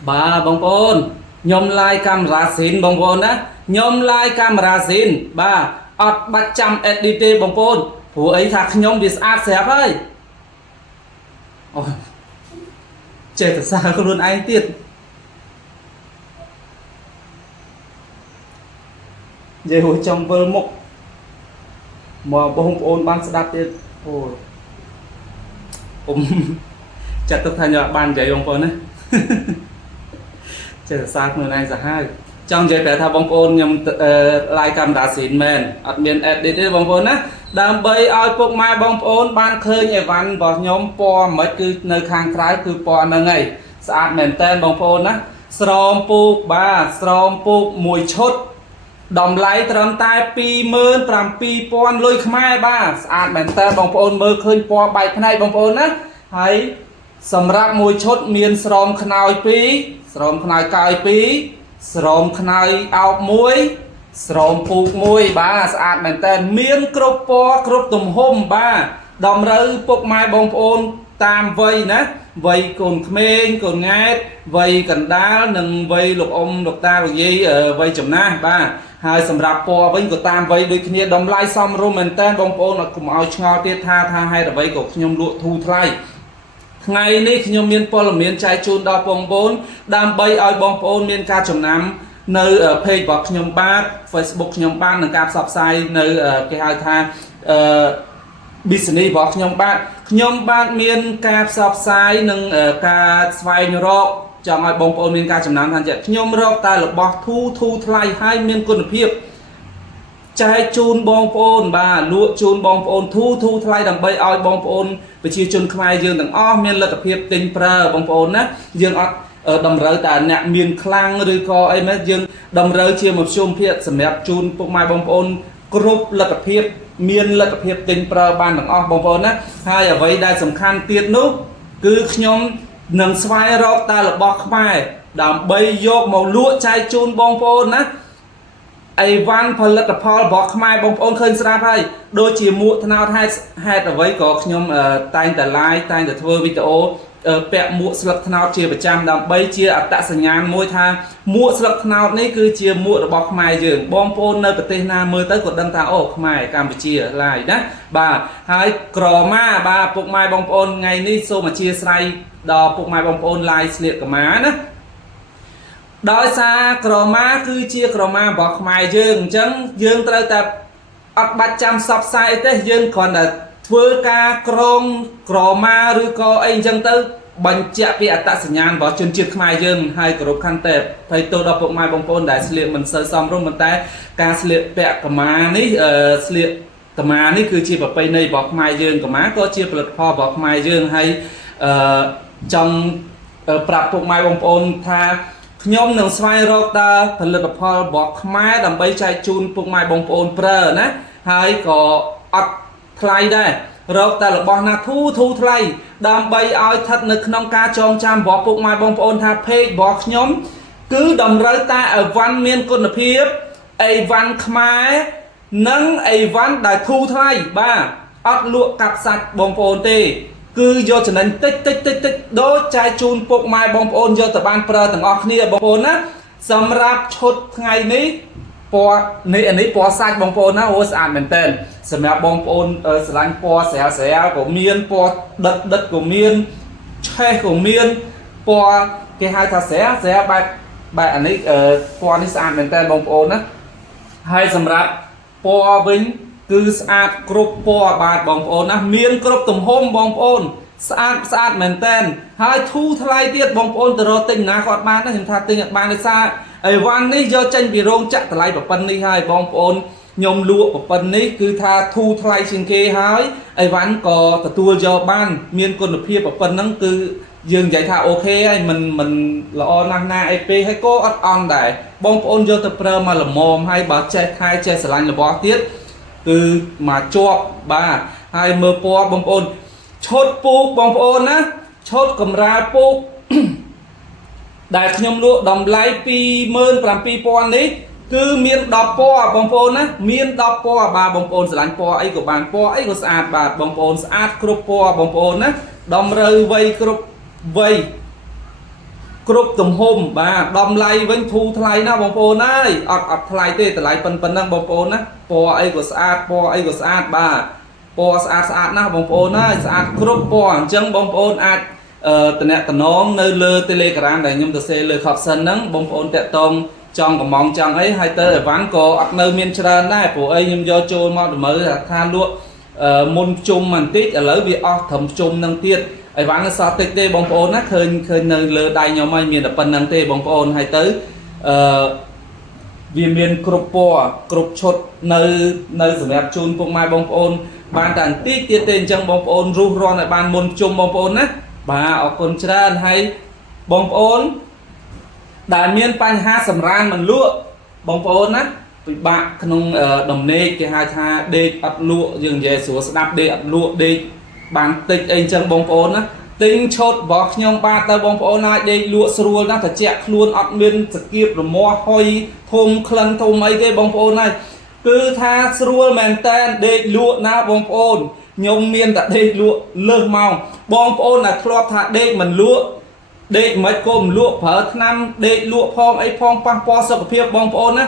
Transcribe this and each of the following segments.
bà bông ôn nhom lai camera xin bông ôn á nhom lai camera xin bà ọt bạch trăm edit bông ôn phụ ấy thạc nhom vì sát xẹp ơi ôi chết thật xa không luôn anh tiết dây hồi trong vơ mục mà bông ôn ban sẽ đạp tiết ôi chặt tức thành nhọ ban giấy bông ôn á chết thật xa không luôn anh giả hai trong giấy bé thà bông ôn nhầm like camera xin men admin edit bông ôn á đam bay ai phục mai bông ôn ban khơi nhẹ văn vào nhóm po mới cứ nơi khang trái cứ po nơi ngày sạch mền tên bông ôn á srom pu ba srom pu mùi chốt đầm lấy trầm tai pi mơn trầm pi pon lôi khai ba sạch mền tên bông ôn mơ khơi po bài này bông ôn á hay sầm rạp mùi chốt miền srom khơi pi srom khơi cài pi srom khơi ao muối srom puk muối ba sạch mền tên miền cướp po cướp tùm hôm ba đầm rơi phục mai bông ôn tam vây nè vây cồn khmên cồn ngát vây cần đá nâng vây lục ông lục ta lục gì ở vây chấm na ba hai sầm rạp po vây của tam vây đôi khi đầm lai xong rồi mình tên bông ôn là cùng ao ngao tiết tha hai là vây của nhom lụa thu thay ngày nay nhom miền po là miền trái chun đào bông ôn đam bay ao bông ôn miền ca chấm năm nơi ở page bọc nhom ba Facebook nhom ba nâng cáp subscribe nơi cái hai tha business bọc nhom bạn miền cáp subscribe nâng ca xoay rọc cho mọi bông ôn miền ca chấm năm thành chất nhom rọc ta là bọc thu thay hai miền quân phiệp trái chun bông ôn ba lụa chun bông ôn thu thay đằng bay ao bông ôn về chia chun khai dương đằng o miền lật phiệp tình pra bông ôn á dương ở đầm rơi tại nẹt miền khang rồi co ấy mấy dương đầm rơi chia một xung phiệp sầm đẹp chun phục mai bông ôn group lật phiệp miền lật phiệp tình pra ban đằng o bông ôn á hai ở vậy đại sầm khăn tiết nút cứ nhóm nâng xoay rọc ta là bọc mai đầm bay vô màu lụa trái chun bông ôn á ai văn phần lật phò bọc mai bông ôn khơi ra hay đôi chỉ mua thằng nào hai ở vậy có nhóm tay tại like tay tại thưa video bẹ mua sập nào chia 100 đầm bay chia tạสัญญาณ môi tha mua sập nào này cứ chia mua được bọc mai dường bom pôn nơiประเทศนาmưa tới của đăng thang ổ mai Campuchia lại đó bà hai cò ma ba phục mai bom pôn ngày ní xô mà chia say đò phục mai bom pôn lại liệt cả má đó đói xa cò ma cứ chia cò ma bọc mai dường chẳng dương tới tập 300 subscribe tới dương còn là thưa ca krong kroma rồi có anh chân tới bánh chạ bị tạ sinh nhàn vào chân chiết khai dương hai group khăn tẹp thầy tôi đọc bộ mai bông ôn đại sliệt mình sơ xong rồi mình tay ca sliệt bẹ cả má ní sliệt cả má ní cứ chia vào bay này bọc mai dương cả má có chia bật pho bọc mai dương hay trong bạc bộ mai bông ôn tha nhóm nâng xoay rọc ta phần lực pho bọc mai đầm bay chạy chun bộ mai bông ôn prơ nè hay có thay đây rồi ta là bọn na thu thay đam bay ai thật nực nông ca trong trăm bỏ phục mai bông ôn tha phê bỏ nhóm cứ đầm rơi ta ở văn miền côn phiếp ai văn khmai nâng ai văn đại thu thay ba ớt lụa cặp sạch bông ôn tê cứ do trở nên tích đố chai chun phục mai bông ôn do tập ban prơ tầng ọc nia bông ôn á xâm rạp chốt ngày ní po này anh ấy po sạch bông ôn á ô sạch mình tên sầm mẹ bông ôn sờ lanh po xẻ của miên po đất của miên che của miên po cái hai thà xẻ bài anh ấy po này sạch mình tên bông ôn á hai sầm rạp po vinh cứ sạch group po bài bông ôn á miên group tùm hôm bông ôn sạch mình tên hai thu thay tiết bông ôn từ rồi tình na quạt ban nó hình thà tình ban này xa ai văn này do tranh bị rong chặt lại vào phần này hai bông ôn nhom lụa của phần này cứ tha thu thay trên kê hái ai vẫn có tua do ban miền quân phiệp ở phần năng cứ dừng giải thả ok ai mình lo năng na ip hay có on đại bông ôn do tập pro mà là mồm hay bảo che hai che sờ lạnh là bỏ tiết từ mà cho ba hai mơ po bông ôn chốt pu bông ôn á chốt cầm ra pu đại nhom lụa đầm lái pi mơn làm pi pon đấy cứ miền đọc po bông ôn á miền đọc po ba bông ôn sờ lạnh po ấy của bạn po ấy của sạt bà bông ôn sạt group po bông ôn á đầm rơi vây group vây គ្រប់ទំហំបាទដំឡៃវិញធូរថ្លៃណាបងប្អូនអើយអត់ថ្លៃទេតម្លៃប៉ុណ្ណឹងបងប្អូនណាពណ៌អីក៏ស្អាតពណ៌អីក៏ស្អាតបាទពណ៌ស្អាតណាស់បងប្អូនអើយស្អាតគ្រប់ពណ៌អញ្ចឹងបងប្អូនអាចតំណតំណងនៅលើ Telegram ដែលខ្ញុំទៅសេលើ Caption ហ្នឹងបងប្អូនតាក់ទងចង់កំងចង់អីហើយទៅអីវ៉ាន់ក៏អត់នៅមានច្រើនដែរព្រោះអីខ្ញុំយកចូលមកទៅមើលថាលក់មុនជុំបន្តិចឥឡូវវាអស់ត្រឹមជុំនឹងទៀតអីវ៉ាន់សតតិចទេបងប្អូនណាឃើញនៅលើដៃខ្ញុំហើយមានតែប៉ុណ្្នឹងទេបងប្អូនហើយទៅវាមានគ្រប់ពណ៌គ្រប់ឈុតនៅសម្រាប់ជូនពុកម៉ែបងប្អូនបានតែបន្តិចទៀតទេអញ្ចឹងបងប្អូនរុះរាន់ឲ្យបានមុនជុំបងប្អូនណាបាទអរគុណច្រើនហើយបងប្អូនដែលមានបញ្ហាសម្រានមិនលក់បងប្អូនណាពិបាកក្នុងដំណេកគេហៅថាដេកអត់លក់យើងនិយាយស្រួលស្ដាប់ដេកអត់លក់ដេកបានតិចអីអញ្ចឹងបងប្អូនណាទិញឈុតរបស់ខ្ញុំបាទទៅបងប្អូនហើយដេកលក់ស្រួលណាស់ត្រជាក់ខ្លួនអត់មានសគៀបរមាស់ហុយធំក្លិនធំអីទេបងប្អូនហើយគឺថាស្រួលមែនតែនដេកលក់ណាបងប្អូនខ្ញុំមានតែដេកលក់លើសម៉ោងបងប្អូនដែលធ្លាប់ថាដេកមិនលក់ដេកមិនក៏មិនលក់ប្រើថ្នាំដេកលក់ផងអីផងប៉ះពាល់សុខភាពបងប្អូនណា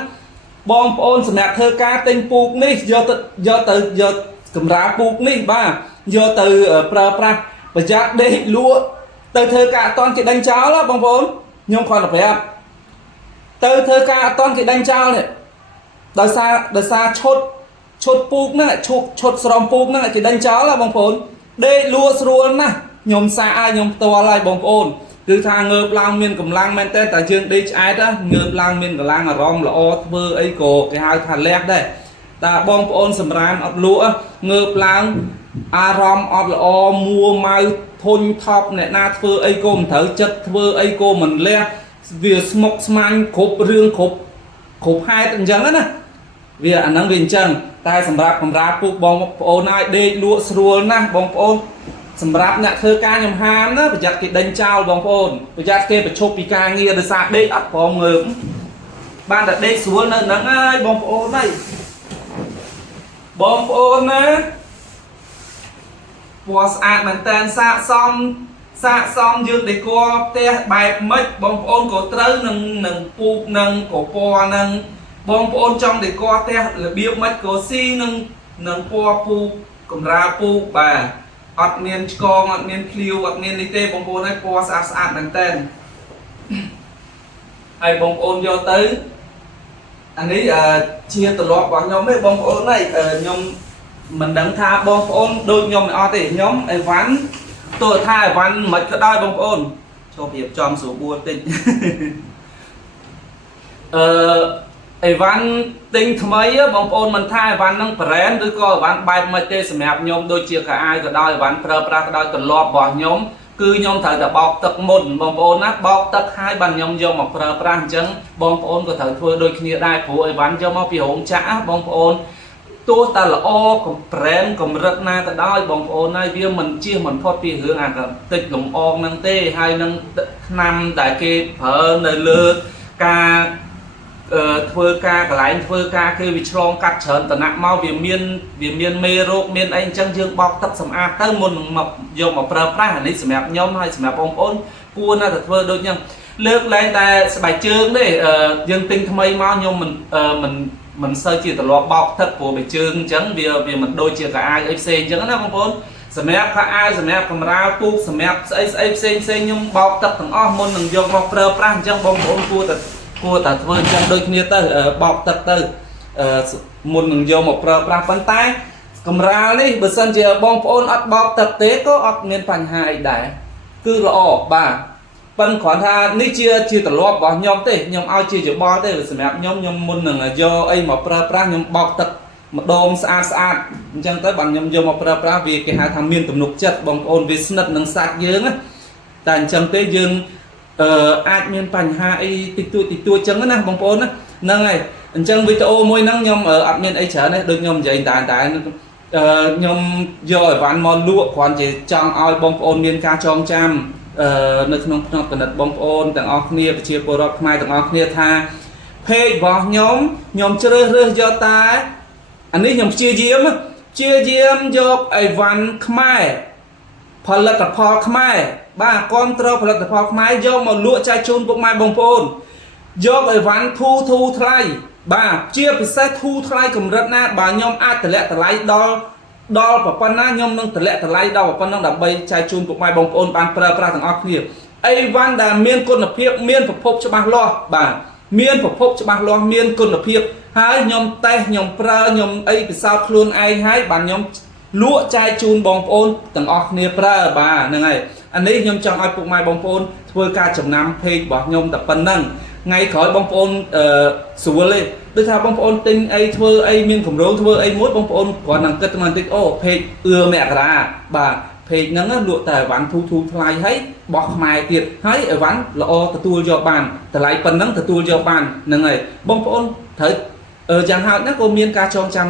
បងប្អូនសម្រាប់ធ្វើការទិញពូកនេះយកកម្រាលពូកនេះបាទយកទៅប្រើប្រាស់ប្រយ័ត្នដេកលក់ទៅធ្វើការអត់តន់គេដេញចោលបងប្អូនខ្ញុំគ្រាន់តែប្រាប់ទៅធ្វើការអត់តន់គេដេញចោលនេះដោយសារឈុតពូកហ្នឹងឈុតស្រោមពូកហ្នឹងគេដេញចោលបងប្អូនដេកលក់ស្រួលណាស់ខ្ញុំសាឲ្យខ្ញុំផ្ទាល់ហើយបងប្អូនគឺថាងើបឡើងមានកម្លាំងមែនតើតែយើងដេកឆ្អែតងើបឡើងមានកម្លាំងអារម្មណ៍ល្អធ្វើអីក៏គេហៅថាលះដែរតែបងប្អូនសម្រានអត់លក់ងើបឡើងអារម្មណ៍អត់ល្អមួម៉ៅធុញថប់អ្នកណាធ្វើអីក៏មិនត្រូវចិត្តធ្វើអីក៏មិនលះវាស្មុកស្មាញគ្រប់រឿងគ្រប់ហេតុអញ្ចឹងណាវាអាហ្នឹងវាអញ្ចឹងតែសម្រាប់កម្រាលពូកបងប្អូនហើយដេកលក់ស្រួលណាស់បងប្អូនសម្រាប់អ្នកធ្វើការខ្ញុំហាមណាប្រយ័ត្នគេដេញចោលបងប្អូនប្រយ័ត្នគេបញ្ឈប់ពីការងារដោយសារដេកអត់ព្រមងើបបានតែដេកស្រួលនៅហ្នឹងហើយបងប្អូនហើយបងប្អូនណាពណ៌ស្អាតមែនតើស័ក្តិសមយើងដេកផ្ទះបែបម៉េចបងប្អូនក៏ត្រូវនឹងពូកនឹងក៏ពណ៌នឹងបងប្អូនចង់ដេកផ្ទះរបៀបម៉េចក៏ស៊ីនឹងពណ៌ពូកកម្រាលពូកបាទអត់មានឆ្កងអត់មានភ្លៀវអត់មាននេះទេបងប្អូនហើយពណ៌ស្អាតមែនតើហើយបងប្អូនយកទៅអានេះជាទម្លាប់របស់ខ្ញុំទេបងប្អូនហើយខ្ញុំមិនដឹងថាបងប្អូនដូចខ្ញុំអត់ទេខ្ញុំអីវ៉ាន់ទោះថាអីវ៉ាន់មិនក៏ដោយបងប្អូនចូលប្រៀបចំស្រួលបួលតិចអីវ៉ាន់ទិញថ្មីបងប្អូនមិនថាអីវ៉ាន់ហ្នឹងប្រេនឬក៏អីវ៉ាន់បែបមិនទេសម្រាប់ខ្ញុំដូចជាខោអាវក៏ដោយអីវ៉ាន់ប្រើប្រាស់ក៏ដោយទម្លាប់របស់ខ្ញុំគឺខ្ញុំត្រូវតែបោកទឹកមុនបងប្អូនណាបោកទឹកហើយបានខ្ញុំយកមកប្រើប្រាស់អញ្ចឹងបងប្អូនក៏ត្រូវធ្វើដូចគ្នាដែរព្រោះអីវ៉ាន់យកមកពីរោងចក្របងប្អូនទោះតែល្អកំប្រែនកម្រិតណាក៏ដោយបងប្អូនហើយវាមិនជៀសមិនផុតពីរឿងអាកតិចលំអងហ្នឹងទេហើយនឹងថ្នាំដែលគេប្រើនៅលើការធ្វើការកន្លែងធ្វើការគេវាឆ្លងកាត់ច្រើនតំណាក់មកវាមានមេរោគមានអីអញ្ចឹងយើងបោកទឹកសម្អាតទៅមុននឹងមកយកមកប្រើប្រាស់អានេះសម្រាប់ខ្ញុំហើយសម្រាប់បងប្អូនគួរណាស់តែធ្វើដូចហ្នឹងលើកលែងតែស្បែកជើងទេយើងទិញថ្មីមកខ្ញុំមិនសូវជាទម្លាប់បោកទឹកព្រោះបែកជើងអញ្ចឹងវាមិនដូចជាកៅអៅអីផ្សេងអញ្ចឹងណាបងប្អូនសម្រាប់ខោអាវសម្រាប់កម្រាលពូកសម្រាប់ស្អីផ្សេងខ្ញុំបោកទឹកទាំងអស់មុននឹងយកមកប្រើប្រាស់អញ្ចឹងបងប្អូនគួរតែធ្វើអញ្ចឹងដូចគ្នាទៅបោកទឹកទៅមុននឹងយកមកប្រើប្រាស់ប៉ុន្តែកម្រាលនេះបើសិនជាបងប្អូនអត់បោកទឹកទេក៏អត់មានបញ្ហាអីដែរគឺល្អបាទប៉ុន្តែគ្រាន់ថានេះជាទម្លាប់របស់ខ្ញុំទេខ្ញុំឲ្យជាយោបល់ទេសម្រាប់ខ្ញុំមុននឹងយកអីមកប្រើប្រាស់ខ្ញុំបោកទឹកម្ដងស្អាតអញ្ចឹងទៅបើខ្ញុំយកមកប្រើប្រាស់វាគេហៅថាមានទំនុកចិត្តបងប្អូនវាស្និទ្ធនឹងសាច់យើងណាតែអញ្ចឹងទេយើងអាចមានបញ្ហាអីតិចតួចអញ្ចឹងណាបងប្អូនណាហ្នឹងហើយអញ្ចឹងវីដេអូមួយហ្នឹងខ្ញុំអត់មានអីច្រើនទេដូចខ្ញុំនិយាយតែខ្ញុំយកអីវ៉ាន់មកលក់គ្រាន់ជាចង់ឲ្យបងប្អូនមានការចងចាំនៅក្នុងផ្នត់គណិតបងប្អូនទាំងអស់គ្នាប្រជាពលរដ្ឋខ្មែរទាំងអស់គ្នាថាเพจរបស់ខ្ញុំជ្រើសរើសយកតែអានេះខ្ញុំព្យាយាមយកអីវ៉ាន់ខ្មែរផលិតផលខ្មែរ បាទគ្រប់គ្រងផលិតផលខ្មែរយកមកលក់ចែកជូនពុកម៉ែបងប្អូនយកអីវ៉ាន់ធូថ្លៃបាទជាពិសេសធូថ្លៃកម្រិតណាបើខ្ញុំអាចតម្លាក់តម្លៃដល់ប៉ុណ្ណាខ្ញុំនឹងតម្លាក់តម្លៃដល់ប៉ុណ្ណឹងដើម្បីចែកជូនពុកម៉ែបងប្អូនបានប្រើប្រាស់ទាំងអស់គ្នាអីវ៉ាន់ដែលមានគុណភាពមានប្រភពច្បាស់លាស់បាទមានប្រភពច្បាស់លាស់មានគុណភាពហើយខ្ញុំតេស្តខ្ញុំប្រើខ្ញុំអីពិសោធន៍ខ្លួនឯងហើយបានខ្ញុំលក់ចែកជូនបងប្អូនទាំងអស់គ្នាប្រើបាទហ្នឹងហើយអានេះខ្ញុំចង់ឲ្យពុកម៉ែបងប្អូនធ្វើការចំណាំពេករបស់ខ្ញុំតែប៉ុណ្្នឹងថ្ងៃក្រោយបងប្អូនស្រួលទេដូចថាបងប្អូនទិញអីធ្វើអីមានកម្រងធ្វើអីមួយបងប្អូនគ្រាន់តែគិតមកបន្តិចអូពេកមករាបាទពេកហ្នឹងលក់តែអីវ៉ាន់ធូថ្លៃហើយបោះខ្មែរទៀតហើយអីវ៉ាន់ល្អទទួលយកបានតម្លៃប៉ុណ្ណឹងទទួលយកបានហ្នឹងហើយបងប្អូនត្រូវយ៉ាងហោចណាស់ក៏មានការចងចាំ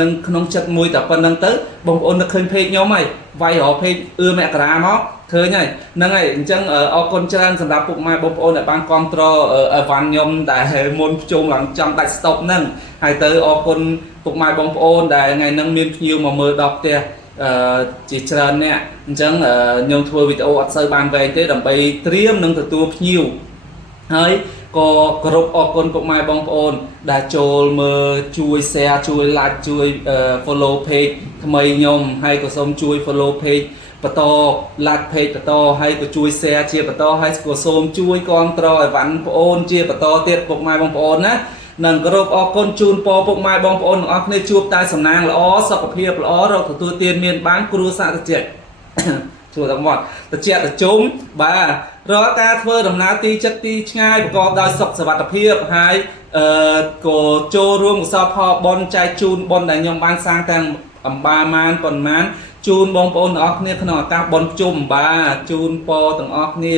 នឹងក្នុងចិត្តមួយតែប៉ុណ្្នឹងទៅបងប្អូននឹកឃើញពេកខ្ញុំហើយវាយរកពេកមករាមកឃើញហើយហ្នឹងហើយអញ្ចឹងអរគុណច្រើនសម្រាប់ពុកម៉ែបងប្អូនដែលបានគ្រប់គ្រងអីវ៉ាន់ខ្ញុំដែលមុនជុំឡើងចង់ដាច់ស្តុកហ្នឹងហើយទៅអរគុណពុកម៉ែបងប្អូនដែលថ្ងៃហ្នឹងមានភ្ញៀវមកមើលដល់ផ្ទះជាច្រើនអ្នកអញ្ចឹងខ្ញុំធ្វើវីដេអូអត់សូវបានវែងទេដើម្បីត្រៀមនឹងទទួលភ្ញៀវហើយក៏គោរពអរគុណពុកម៉ែបងប្អូនដែលចូលមើលជួយ share ជួយ like ជួយ follow page ថ្មីខ្ញុំហើយក៏សូមជួយ follow page បន្ត like page បន្តហើយក៏ជួយ share ជាបន្តហើយក៏សូមជួយគ្រប់គ្រងឲ្យវ៉ាន់ប្អូនជាបន្តទៀតពុកម៉ែបងប្អូនណានឹងគោរពអរគុណជូនពរពុកម៉ែបងប្អូនទាំងអស់គ្នាជួបតែសំណាងល្អសុខភាពល្អរកទទួលទានមានបានគ្រួសារតិចជួយទាំងមកតិចតិជុំបាទរាល់ការធ្វើដំណើរទីចិត្តទីឆ្ងាយប្រកបដោយសុខសុវត្ថិភាពហើយក៏ចូលរួមកុសលផលបុណ្យចែកជូនបុណ្យដែលខ្ញុំបានសាងទាំងអំបាលមានប៉ុន្មានជូនបងប្អូនទាំងអស់គ្នាក្នុងឱកាសបុណ្យជុំបាទជូនពរទាំងអស់គ្នា